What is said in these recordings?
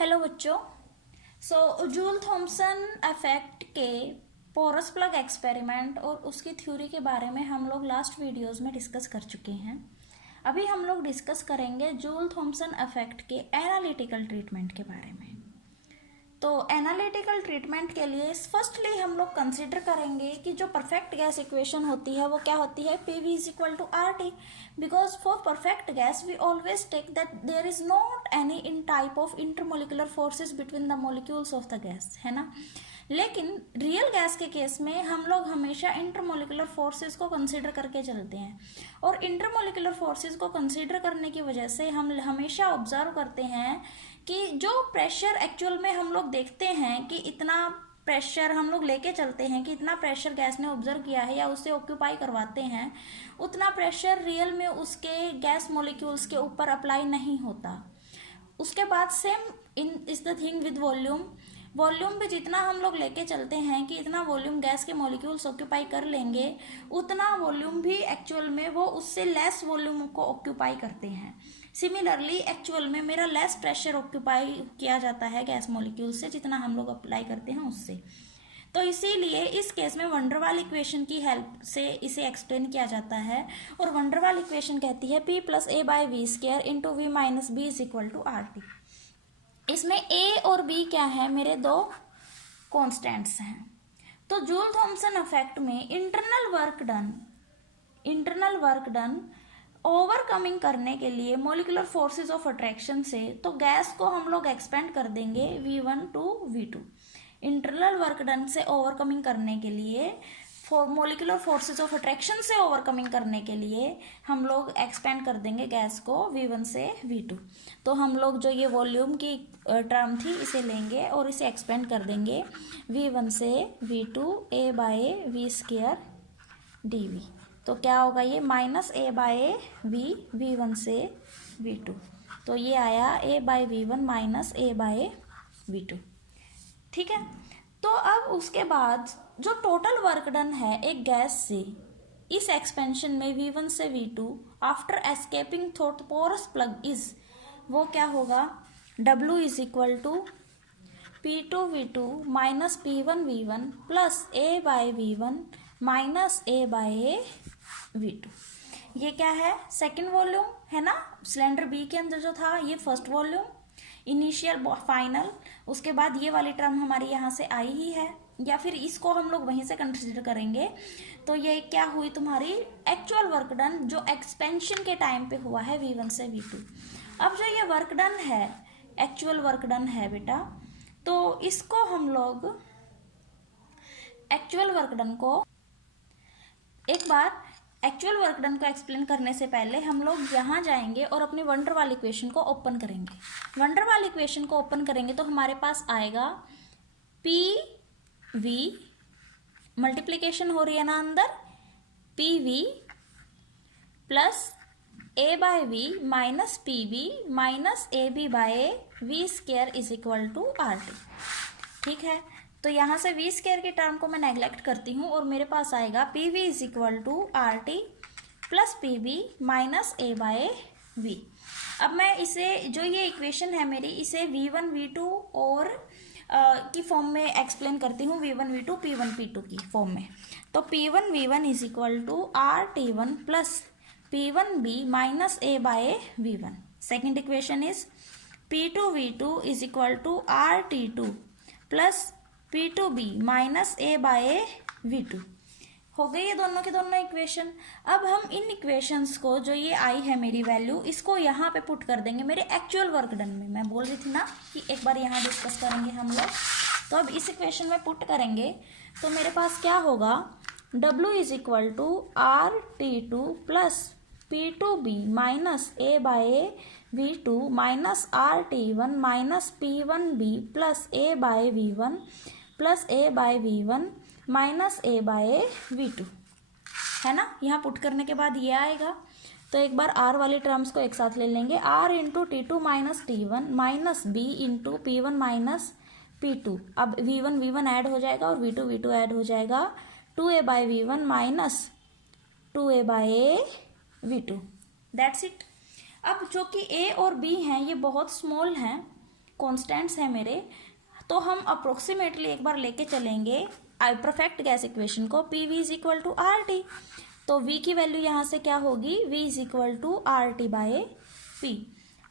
Hello बच्चों। Joule Thomson effect के porous plug experiment और उसकी थ्योरी के बारे में हम लोग लास्ट वीडियोस में डिस्कस कर चुके हैं। अभी हम लोग डिस्कस करेंगे जूल थॉमसन इफेक्ट के एनालिटिकल ट्रीटमेंट के बारे में। तो एनालिटिकल ट्रीटमेंट के लिए फर्स्टली हम लोग कंसिडर करेंगे कि जो परफेक्ट गैस इक्वेशन होती है वो क्या होती है, PV is equal to RT। Because for perfect gas we always take that there is not any in type of intermolecular forces between the molecules of the gas, है ना। लेकिन real gas के केस में हम लोग हमेशा intermolecular forces को consider करके चलते हैं, और इंटरमोलिकुलर फोर्सेज को कंसिडर करने की वजह से हम हमेशा ऑब्जर्व करते हैं कि जो प्रेशर एक्चुअल में हम लोग देखते हैं कि इतना प्रेशर हम लोग लेके चलते हैं कि इतना प्रेशर गैस ने ऑब्जर्व किया है या उससे ऑक्यूपाई करवाते हैं, उतना प्रेशर रियल में उसके गैस मॉलिक्यूल्स के ऊपर अप्लाई नहीं होता। उसके बाद same in is the thing with volume. Volume भी जितना हम लोग लेके चलते हैं कि इतना वॉल्यूम गैस के मॉलिक्यूल्स ऑक्यूपाई कर लेंगे, उतना वॉल्यूम भी एक्चुअल में वो उससे लेस वॉल्यूम को ऑक्यूपाई करते हैं। सिमिलरली एक्चुअल में मेरा लेस प्रेशर ऑक्यूपाई किया जाता है गैस मॉलिक्यूल से जितना हम लोग अप्लाई करते हैं उससे। तो इसीलिए इस केस में वंडरवाल इक्वेशन की हेल्प से इसे एक्सप्लेन किया जाता है, और वंडरवाल इक्वेशन कहती है P + A/V² into V - B is equal to RT। इसमें A और B क्या है, मेरे दो कॉन्स्टेंट्स हैं। तो जूल थॉमसन इफेक्ट में इंटरनल वर्क डन ओवरकमिंग करने के लिए मॉलिक्यूलर फोर्सेस ऑफ अट्रैक्शन से, तो गैस को हम लोग एक्सपेंड कर देंगे V1 to V2। Internal work done से ओवरकमिंग करने के लिए, मॉलिक्यूलर फोर्सेस ऑफ अट्रैक्शन से ओवरकमिंग करने के लिए हम लोग एक्सपेंड कर देंगे गैस को V1 से V2। तो हम लोग जो ये वॉल्यूम की टर्म थी इसे लेंगे और इसे एक्सपेंड कर देंगे V1 से V2 A/V² dV। तो क्या होगा ये -A/V, V1 से V2। तो ये आया A/V1 -A/V2। ठीक है। तो अब उसके बाद जो टोटल वर्क डन है एक गैस से इस एक्सपेंशन में V1 से V2 after escaping through porous plug is, वो क्या होगा, W is equal to P2V2 minus P1V1 plus A/V1 minus A/V2। ये क्या है, सेकेंड वॉल्यूम है ना। सिलेंडर बी के अंदर जो था ये फर्स्ट वॉल्यूम, इनिशियल फाइनल, उसके बाद ये वाली टर्म हमारी यहाँ से आई ही है, या फिर इसको हम लोग वहीं से कंसिडर करेंगे। तो ये क्या हुई तुम्हारी एक्चुअल वर्क डन जो एक्सपेंशन के टाइम पे हुआ है V1 से V2। अब जो ये वर्क डन है, एक्चुअल वर्क डन है बेटा, तो इसको हम लोग एक्चुअल वर्क डन को एक्सप्लेन करने से पहले हम लोग यहाँ जाएंगे और अपनी वंडरवाल इक्वेशन को ओपन करेंगे। वंडरवाल इक्वेशन को ओपन करेंगे तो हमारे पास आएगा PV, मल्टीप्लीकेशन हो रही है ना अंदर, PV plus A/V minus PV minus AB/V² is equal to RT। ठीक है। तो यहाँ से V² की टर्म को मैं नेग्लेक्ट करती हूँ और मेरे पास आएगा PV is equal to RT plus PV minus A/V। अब मैं इसे, जो ये इक्वेशन है मेरी, इसे V1 V2 और की फॉर्म में एक्सप्लेन करती हूँ, V1 V2 P1 P2 की फॉर्म में। तो P1 V1 is equal to RT1 plus P1B minus A/V1। Second equation is P2 V2 is equal to RT2 plus P2B minus A/V2। हो गई ये दोनों की दोनों इक्वेशन। अब हम इन इक्वेशंस को, जो ये आई है मेरी वैल्यू, इसको यहाँ पे पुट कर देंगे मेरे एक्चुअल वर्क डन में। मैं बोल रही थी ना कि एक बार यहाँ डिस्कस करेंगे हम लोग। तो अब इस इक्वेशन में पुट करेंगे तो मेरे पास क्या होगा, W is equal to RT2 plus P2B minus A/V2 minus RT1 minus P1B plus A/V1 plus A/V1 minus A/V2, है ना। यहाँ पुट करने के बाद ये आएगा। तो एक बार R वाली टर्म्स को एक साथ ले लेंगे, R into T2 minus T1 minus B into P1 minus P2। अब V1 ऐड हो जाएगा और V2 ऐड हो जाएगा, 2A/V1 minus 2A/V2। That's it. अब जो कि A और B हैं ये बहुत स्मॉल हैं, कॉन्स्टेंट्स हैं मेरे, तो हम अप्रोक्सीमेटली एक बार लेके चलेंगे परफेक्ट गैस इक्वेशन को, P V is equal to R T. तो v की वैल्यू यहाँ से क्या होगी, v is equal to R T by P.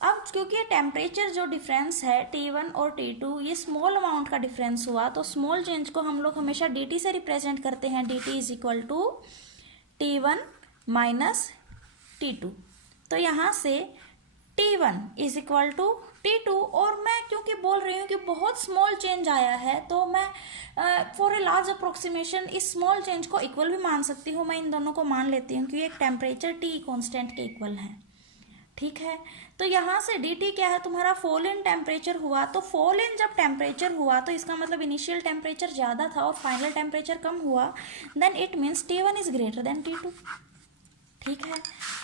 अब क्योंकि ये टेम्परेचर जो डिफरेंस है T1 और T2 ये स्मॉल अमाउंट का डिफरेंस हुआ, तो स्मॉल चेंज को हम लोग हमेशा dt से रिप्रेजेंट करते हैं, dt is equal to T1 minus T2। तो यहाँ से T1 is equal to T2, और मैं क्योंकि बोल रही हूँ कि बहुत स्मॉल चेंज आया है, तो मैं फॉर ए लार्ज अप्रोक्सीमेशन इस स्मॉल चेंज को इक्वल भी मान सकती हूँ। मैं इन दोनों को मान लेती हूँ कि एक टेम्परेचर T कांस्टेंट के इक्वल है। ठीक है, तो यहाँ से dt क्या है तुम्हारा, फॉल इन टेम्परेचर हुआ। तो फॉल इन जब टेम्परेचर हुआ तो इसका मतलब इनिशियल टेम्परेचर ज़्यादा था और फाइनल टेम्परेचर कम हुआ, then it means T1 is greater than T2। ठीक है,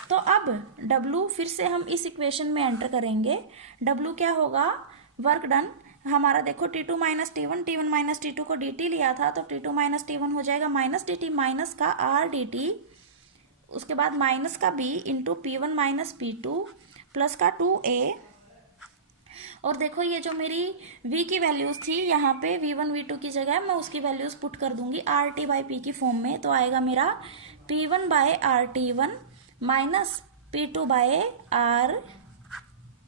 तो अब W फिर से हम इस इक्वेशन में एंटर करेंगे। W क्या होगा, वर्क डन हमारा देखो T2 minus T1, T1 minus T2 को dt लिया था, तो T2 माइनस T1 हो जाएगा माइनस dt, माइनस का R dt, उसके बाद माइनस का B into P1 minus P2 plus का 2A। और देखो ये जो मेरी v की वैल्यूज थी, यहाँ पे v1 v2 की जगह मैं उसकी वैल्यूज पुट कर दूंगी आर टी बाई पी की फॉर्म में। तो आएगा मेरा P1 by R T1 minus P2 by R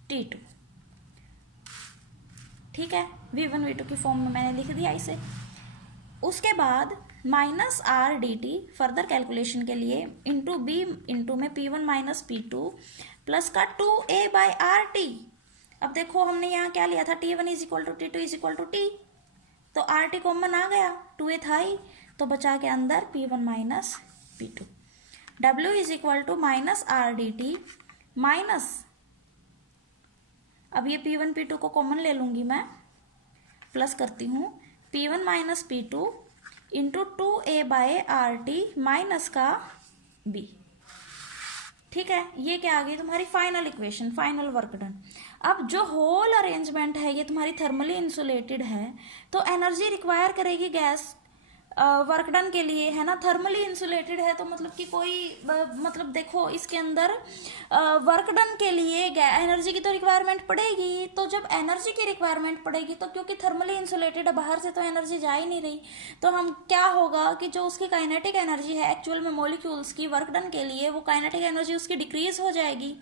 T2। ठीक है, v1 v2 की फॉर्म में मैंने लिख दिया इसे। उसके बाद minus R d T further calculation के लिए इंटू बी इंटू में P1 माइनस P2 प्लस का 2A बाय आर टी। अब देखो हमने यहाँ क्या लिया था, T1 is equal to T2 is equal to T, तो आर टी कॉमन आ गया, 2A था ही, तो बचा के अंदर P1 minus P2। W is equal to minus R d T minus, अब ये P1 P2 को कॉमन ले लूंगी मैं, प्लस करती हूँ P1 minus P2 into 2A by R T minus का B। ठीक है, ये क्या आ गई तुम्हारी final equation, final work done. अब जो होल अरेंजमेंट है ये तुम्हारी थर्मली इंसुलेटेड है, तो एनर्जी रिक्वायर करेगी गैस वर्क डन के लिए, है ना। थर्मली इंसुलेटेड है तो मतलब कि कोई मतलब देखो इसके अंदर वर्क डन के लिए एनर्जी की तो रिक्वायरमेंट पड़ेगी। तो जब एनर्जी की रिक्वायरमेंट पड़ेगी तो क्योंकि थर्मली इंसुलेटेड है, बाहर से तो एनर्जी जा ही नहीं रही, तो हम क्या होगा कि जो उसकी काइनेटिक एनर्जी है एक्चुअल में मॉलिक्यूल्स की वर्क डन के लिए, वो काइनेटिक एनर्जी उसकी डिक्रीज हो जाएगी।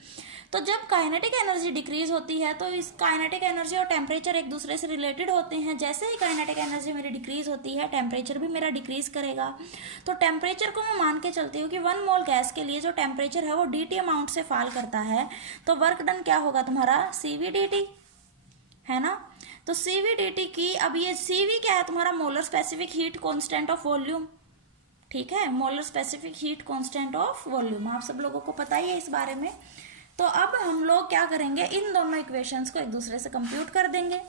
तो जब काइनेटिक एनर्जी डिक्रीज होती है तो इस काइनेटिक एनर्जी और टेम्परेचर एक दूसरे से रिलेटेड होते हैं। जैसे ही काइनेटिक एनर्जी मेरी डिक्रीज होती है, टेम्परेचर भी मेरा डिक्रीज करेगा। तो टेम्परेचर को मैं मान के चलती हूँ कि 1 मोल गैस के लिए जो टेम्परेचर है वो dt अमाउंट से फॉल करता है, तो वर्क डन क्या होगा तुम्हारा, CVdt, है ना। तो CVdt की, अब ये CV क्या है तुम्हारा, molar specific heat constant of volume. ठीक है, molar specific heat constant of volume, आप सब लोगों को पता ही है इस बारे में। तो अब हम लोग क्या करेंगे, इन दोनों इक्वेशंस को एक दूसरे से कंप्यूट कर देंगे।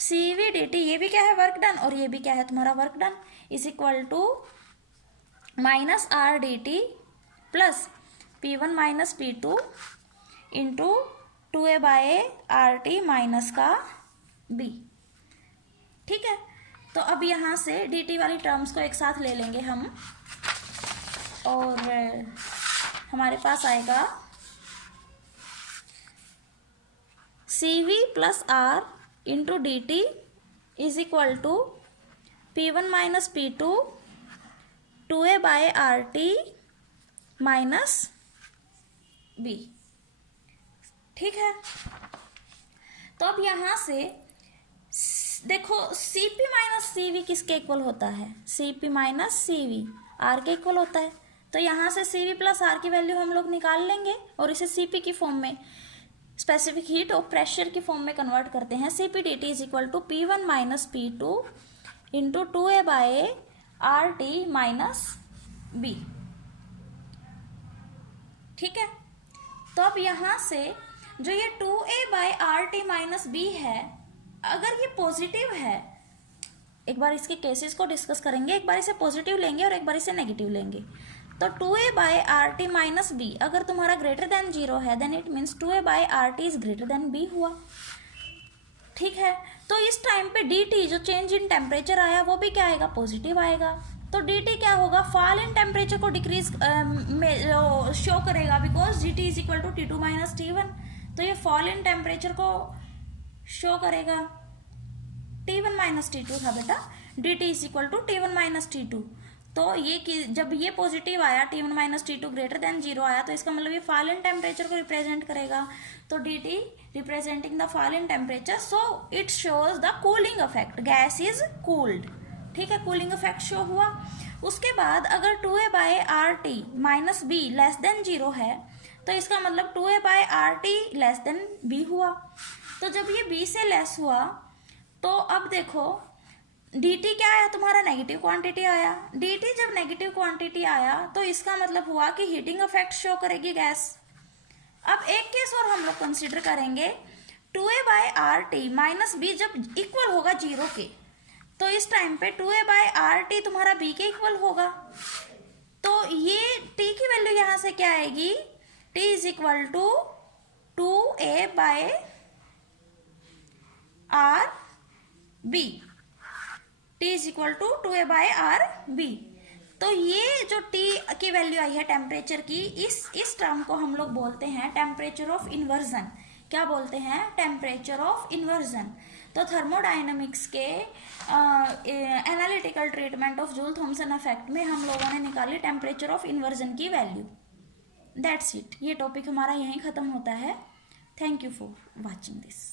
CVdt ये भी क्या है, वर्क डन, और ये भी क्या है तुम्हारा work done, is equal to minus R d T plus P1 minus P2 into 2A by R T minus का B। ठीक है, तो अब यहाँ से dt वाली टर्म्स को एक साथ ले लेंगे हम, और हमारे पास आएगा CV plus R into d T is equal to P1 minus P2 2A by R T minus B। ठीक है, तो अब यहाँ से देखो CP माइनस CV किसके इक्वल होता है, CP माइनस CV R के इक्वल होता है। तो यहाँ से CV प्लस R की वैल्यू हम लोग निकाल लेंगे और इसे CP की फॉर्म में, स्पेसिफिक हीट और प्रेशर की फॉर्म में कन्वर्ट करते हैं। CPdt is equal to P1 minus P2 into 2A by R T minus B। ठीक है, तो अब यहाँ से जो ये 2A by R T minus B है, अगर ये पॉजिटिव है, एक बार इसके केसेस को डिस्कस करेंगे, एक बार इसे पॉजिटिव लेंगे और एक बार इसे नेगेटिव लेंगे। तो 2A by R T minus B अगर तुम्हारा ग्रेटर देन 0 है, then it means 2A by R T is greater than B हुआ। ठीक है, तो इस टाइम पे dt जो चेंज इन टेम्परेचर आया वो भी क्या आएगा, पॉजिटिव आएगा। तो dt क्या होगा, फॉल इन टेम्परेचर को डिक्रीज शो करेगा, because dt is equal to T2 minus T1। तो ये फॉल इन टेम्परेचर को शो करेगा। T1 माइनस T2 था बेटा, dt is equal to T1 minus T2। तो ये कि जब ये पॉजिटिव आया, T1 minus T2 greater than 0 आया, तो इसका मतलब ये फॉल इन टेम्परेचर को रिप्रेजेंट करेगा। तो dt representing the fall in temperature, so it shows the cooling effect, gas is cooled. ठीक है, कूलिंग इफेक्ट शो हुआ। उसके बाद अगर 2a by R T minus B less than 0 है, तो इसका मतलब 2a by R T less than B हुआ। तो जब ये b से लेस हुआ, तो अब देखो dt क्या आया, तुम्हारा नेगेटिव क्वांटिटी आया। dt जब नेगेटिव क्वांटिटी आया, तो इसका मतलब हुआ कि हीटिंग इफेक्ट शो करेगी गैस। अब एक केस और हम लोग कंसिडर करेंगे, 2a by R T minus B जब इक्वल होगा 0 के, तो इस टाइम पे 2a बाय आर टी तुम्हारा b के इक्वल होगा। तो ये t की वैल्यू यहां से क्या आएगी, t is equal to 2a by R B, t is equal to 2a by R B. तो ये जो t की वैल्यू आई है टेम्परेचर की, इस टर्म को हम लोग बोलते हैं टेम्परेचर ऑफ इन्वर्जन। क्या बोलते हैं, टेम्परेचर ऑफ इन्वर्जन। तो थर्मोडायनेमिक्स के analytical treatment of Joule Thomson effect में हम लोगों ने निकाली टेम्परेचर ऑफ इन्वर्जन की वैल्यू। दैट्स इट, ये टॉपिक हमारा यहीं खत्म होता है। Thank you for watching this.